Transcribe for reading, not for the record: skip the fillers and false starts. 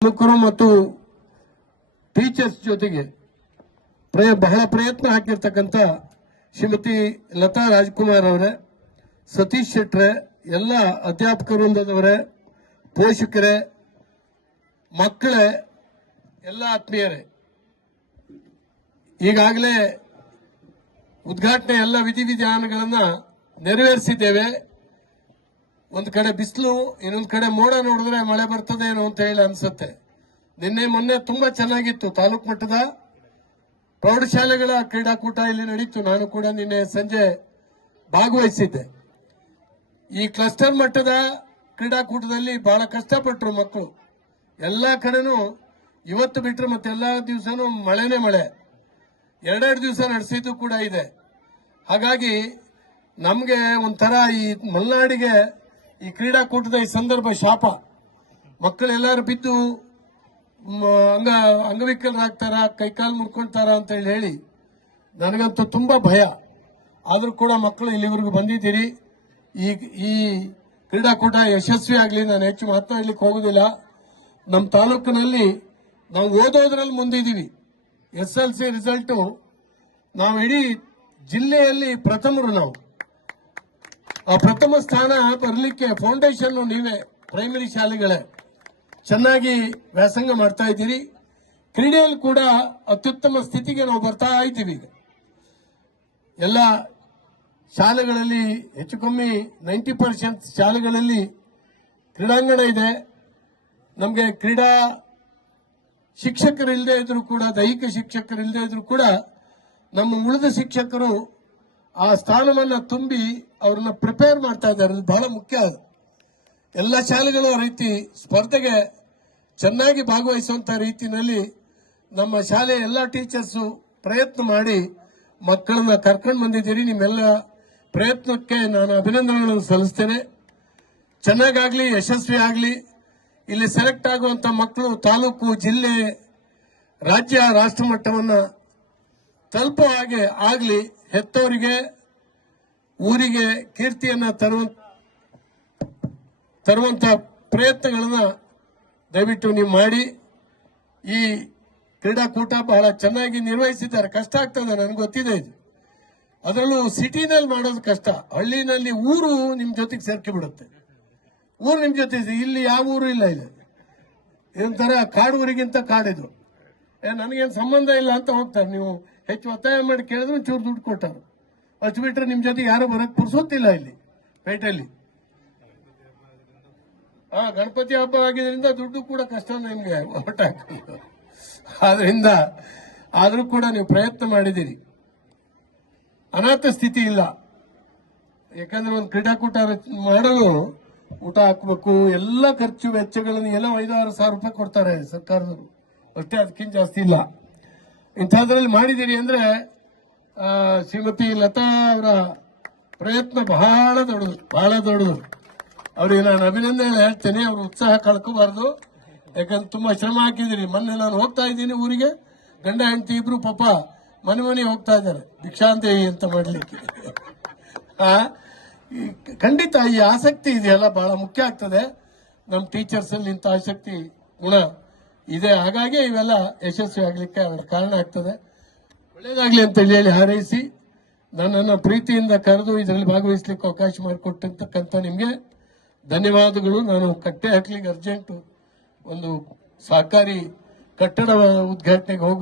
ಪ್ರಮುಖರು ಮತ್ತು ಟೀಚರ್ಸ್ ಜೊತೆಗೆ ಬಹಳ ಪ್ರಯತ್ನ ಹಾಕಿರ್ತಕ್ಕಂಥ ಶ್ರೀಮತಿ ಲತಾ ರಾಜ್ಕುಮಾರ್ ಅವರೇ, ಸತೀಶ್ ಶೆಟ್ರೆ, ಎಲ್ಲ ಅಧ್ಯಾಪಕ ವೃಂದದವರೇ, ಪೋಷಕರೇ, ಮಕ್ಕಳೇ, ಎಲ್ಲ ಆತ್ಮೀಯರೇ, ಈಗಾಗಲೇ ಉದ್ಘಾಟನೆ ಎಲ್ಲ ವಿಧಿವಿಧಾನಗಳನ್ನ ನೆರವೇರಿಸಿದ್ದೇವೆ. ಒಂದು ಕಡೆ ಬಿಸಿಲು, ಇನ್ನೊಂದು ಕಡೆ ಮೋಡ ನೋಡಿದ್ರೆ ಮಳೆ ಬರ್ತದೇನೋ ಅಂತ ಹೇಳಿ ಅನ್ಸುತ್ತೆ. ನಿನ್ನೆ ಮೊನ್ನೆ ತುಂಬಾ ಚೆನ್ನಾಗಿತ್ತು. ತಾಲೂಕು ಮಟ್ಟದ ಪ್ರೌಢಶಾಲೆಗಳ ಕ್ರೀಡಾಕೂಟ ಇಲ್ಲಿ ನಡೀತು. ನಾನು ಕೂಡ ನಿನ್ನೆ ಸಂಜೆ ಭಾಗವಹಿಸಿದ್ದೆ. ಈ ಕ್ಲಸ್ಟರ್ ಮಟ್ಟದ ಕ್ರೀಡಾಕೂಟದಲ್ಲಿ ಬಹಳ ಕಷ್ಟಪಟ್ಟರು ಮಕ್ಕಳು. ಎಲ್ಲ ಕಡೆನೂ ಇವತ್ತು ಬಿಟ್ಟರೆ ಮತ್ತೆಲ್ಲ ದಿವಸನೂ ಮಳೆನೇ ಮಳೆ. ಎರಡೆರಡು ದಿವಸ ನಡೆಸಿದ್ದು ಕೂಡ ಇದೆ. ಹಾಗಾಗಿ ನಮಗೆ ಒಂಥರ ಈ ಮಲೆನಾಡಿಗೆ ಈ ಕ್ರೀಡಾಕೂಟದ ಈ ಸಂದರ್ಭ ಶಾಪ. ಮಕ್ಕಳೆಲ್ಲರೂ ಬಿದ್ದು ಅಂಗವಿಕಲರಾಗ್ತಾರ, ಕೈಕಾಲು ಮುರ್ಕೊಂತಾರ ಅಂತ ಹೇಳಿ ನನಗಂತೂ ತುಂಬಾ ಭಯ. ಆದ್ರೂ ಕೂಡ ಮಕ್ಕಳು ಇಲ್ಲಿವರೆಗೂ ಬಂದಿದ್ದೀರಿ. ಈ ಕ್ರೀಡಾಕೂಟ ಯಶಸ್ವಿ ಆಗಲಿ. ನಾನು ಹೆಚ್ಚು ಮಾತನಾಡ್ಲಿಕ್ಕೆ ಹೋಗುದಿಲ್ಲ. ನಮ್ಮ ತಾಲೂಕಿನಲ್ಲಿ ನಾವು ಓದೋದ್ರಲ್ಲಿ ಮುಂದಿದ್ದೀವಿ. SLC ರಿಸಲ್ಟು ನಾವು ಇಡೀ ಜಿಲ್ಲೆಯಲ್ಲಿ ಪ್ರಥಮರು. ನಾವು ಆ ಪ್ರಥಮ ಸ್ಥಾನ ಬರಲಿಕ್ಕೆ ಫೌಂಡೇಶನ್ ನೀವೇ, ಪ್ರೈಮರಿ ಶಾಲೆಗಳೇ ಚೆನ್ನಾಗಿ ವ್ಯಾಸಂಗ ಮಾಡ್ತಾ ಇದ್ದೀರಿ. ಕ್ರೀಡೆಯಲ್ಲಿ ಕೂಡ ಅತ್ಯುತ್ತಮ ಸ್ಥಿತಿಗೆ ನಾವು ಬರ್ತಾ ಇದ್ದೀವಿ. ಈಗ ಎಲ್ಲ ಶಾಲೆಗಳಲ್ಲಿ ಹೆಚ್ಚು ಕಮ್ಮಿ 90% ಶಾಲೆಗಳಲ್ಲಿ ಕ್ರೀಡಾಂಗಣ ಇದೆ. ನಮಗೆ ಕ್ರೀಡಾ ಶಿಕ್ಷಕರಿಲ್ಲದೆ ಇದ್ರು ಕೂಡ, ದೈಹಿಕ ಶಿಕ್ಷಕರಿಲ್ಲದೆ ಇದ್ರು ಕೂಡ ನಮ್ಮ ಉಳಿದ ಶಿಕ್ಷಕರು ಆ ಸ್ಥಾನವನ್ನ ತುಂಬಿ ಅವ್ರನ್ನ ಪ್ರಿಪೇರ್ ಮಾಡ್ತಾ ಇದ್ದಾರೆ. ಅದು ಬಹಳ ಮುಖ್ಯ. ಅದು ಎಲ್ಲ ಶಾಲೆಗಳು ಆ ರೀತಿ ಸ್ಪರ್ಧೆಗೆ ಚೆನ್ನಾಗಿ ಭಾಗವಹಿಸುವಂತ ರೀತಿಯಲ್ಲಿ ನಮ್ಮ ಶಾಲೆಯ ಎಲ್ಲ ಟೀಚರ್ಸು ಪ್ರಯತ್ನ ಮಾಡಿ ಮಕ್ಕಳನ್ನ ಕರ್ಕೊಂಡು ಬಂದಿದ್ದೀರಿ. ನಿಮ್ಮೆಲ್ಲ ಪ್ರಯತ್ನಕ್ಕೆ ನಾನು ಅಭಿನಂದನೆಗಳನ್ನು ಸಲ್ಲಿಸ್ತೇನೆ. ಚೆನ್ನಾಗಾಗ್ಲಿ, ಯಶಸ್ವಿ ಆಗಲಿ. ಇಲ್ಲಿ ಸೆಲೆಕ್ಟ್ ಆಗುವಂತ ಮಕ್ಕಳು ತಾಲೂಕು, ಜಿಲ್ಲೆ, ರಾಜ್ಯ, ರಾಷ್ಟ್ರ ಮಟ್ಟವನ್ನ ತಲುಪೋ ಹಾಗೆ ಆಗಲಿ. ಹೆತ್ತವರಿಗೆ, ಊರಿಗೆ ಕೀರ್ತಿಯನ್ನ ತರುವಂತ ಪ್ರಯತ್ನಗಳನ್ನ ದಯವಿಟ್ಟು ನೀವು ಮಾಡಿ. ಈ ಕ್ರೀಡಾಕೂಟ ಬಹಳ ಚೆನ್ನಾಗಿ ನಿರ್ವಹಿಸಿದ್ದಾರೆ. ಕಷ್ಟ ಆಗ್ತದೆ, ನನಗೆ ಗೊತ್ತಿದೆ ಇದು. ಅದರಲ್ಲೂ ಸಿಟಿನಲ್ಲಿ ಮಾಡೋದು ಕಷ್ಟ. ಹಳ್ಳಿನಲ್ಲಿ ಊರು ನಿಮ್ ಜೊತೆಗೆ ಸೇರ್ಕೆ ಬಿಡುತ್ತೆ. ಊರು ನಿಮ್ ಜೊತೆ, ಇಲ್ಲಿ ಯಾವ ಊರು ಇಲ್ಲ. ಇಲ್ಲಿ ಇದೊಂಥರ ಕಾಡೂರಿಗಿಂತ ಕಾಡಿದು. ನನಗೇನು ಸಂಬಂಧ ಇಲ್ಲ ಅಂತ ಹೋಗ್ತಾರೆ. ನೀವು ಹೆಚ್ಚು ಒತ್ತಾಯ ಮಾಡಿ ಕೇಳಿದ್ರು ಚೂರು ದುಡ್ಡು ಕೊಟ್ಟರು. ಅಷ್ಟು ಬಿಟ್ರೆ ನಿಮ್ ಜೊತೆಗೆ ಯಾರು ಬರಕ್ ಪುರ್ಸೊತ್ತಿಲ್ಲ ಇಲ್ಲಿ ಪೇಟೆಯಲ್ಲಿ. ಗಣಪತಿ ಹಬ್ಬ ಆಗಿದ್ರಿಂದ ದುಡ್ಡು ಕೂಡ ಕಷ್ಟ ನಿಮ್ಗೆ ಹೊಟ್ಟ. ಆದ್ರಿಂದ ಆದ್ರೂ ಕೂಡ ನೀವು ಪ್ರಯತ್ನ ಮಾಡಿದ್ದೀರಿ. ಅನಾಥ ಸ್ಥಿತಿ ಇಲ್ಲ. ಯಾಕಂದ್ರೆ ಒಂದು ಕ್ರೀಡಾಕೂಟ ಮಾಡಲು ಊಟ ಹಾಕಬೇಕು, ಎಲ್ಲ ಖರ್ಚು ವೆಚ್ಚಗಳನ್ನು ಎಲ್ಲ 5-6 ಸಾವಿರ ರೂಪಾಯಿ ಕೊಡ್ತಾರೆ ಸರ್ಕಾರದವರು ಅಷ್ಟೇ, ಅದಕ್ಕಿಂತ ಜಾಸ್ತಿ ಇಲ್ಲ. ಇಂಥದ್ರಲ್ಲಿ ಮಾಡಿದ್ದೀರಿ ಅಂದ್ರೆ ಶ್ರೀಮತಿ ಲತಾ ಅವರ ಪ್ರಯತ್ನ ಬಹಳ ದೊಡ್ಡದು, ಬಹಳ ದೊಡ್ಡದು. ಅವ್ರಿಗೆ ನಾನು ಅಭಿನಂದನೆ ಹೇಳ್ತೇನೆ. ಅವ್ರ ಉತ್ಸಾಹ ಕಳ್ಕೋಬಾರ್ದು. ಯಾಕಂದ್ರೆ ತುಂಬಾ ಶ್ರಮ ಹಾಕಿದಿರಿ. ಮೊನ್ನೆ ನಾನು ಹೋಗ್ತಾ ಇದ್ದೀನಿ ಊರಿಗೆ, ಗಂಡ ಹೆಂಡತಿ ಇಬ್ರು ಪಾಪ ಮನೆ ಹೋಗ್ತಾ ಇದ್ದಾರೆ ಭಿಕ್ಷಾಂದೇಹಿ ಅಂತ ಮಾಡ್ಲಿಕ್ಕೆ. ಖಂಡಿತ ಈ ಆಸಕ್ತಿ ಇದೆಯಲ್ಲ ಬಹಳ ಮುಖ್ಯ ಆಗ್ತದೆ. ನಮ್ಮ ಟೀಚರ್ಸ್ ಅಲ್ಲಿ ಇಂಥ ಆಸಕ್ತಿ ಗುಣ ಇದೆ. ಹಾಗಾಗಿ ಇವೆಲ್ಲ ಯಶಸ್ವಿ ಆಗ್ಲಿಕ್ಕೆ ಕಾರಣ ಆಗ್ತದೆ. ಒಳ್ಳೇದಾಗ್ಲಿ ಅಂತ ಹೇಳಿ ಹಾರೈಸಿ ನನ್ನನ್ನು ಪ್ರೀತಿಯಿಂದ ಕರೆದು ಇದರಲ್ಲಿ ಭಾಗವಹಿಸಲಿಕ್ಕೆ ಅವಕಾಶ ಮಾಡಿಕೊಟ್ಟಿರ್ತಕ್ಕಂಥ ನಿಮ್ಗೆ ಧನ್ಯವಾದಗಳು. ನಾನು ಕಟ್ಟೆ ಹಾಕ್ಲಿಕ್ಕೆ ಅರ್ಜೆಂಟ್ ಒಂದು ಸಹಕಾರಿ ಕಟ್ಟಡ ಉದ್ಘಾಟನೆಗೆ ಹೋಗಿ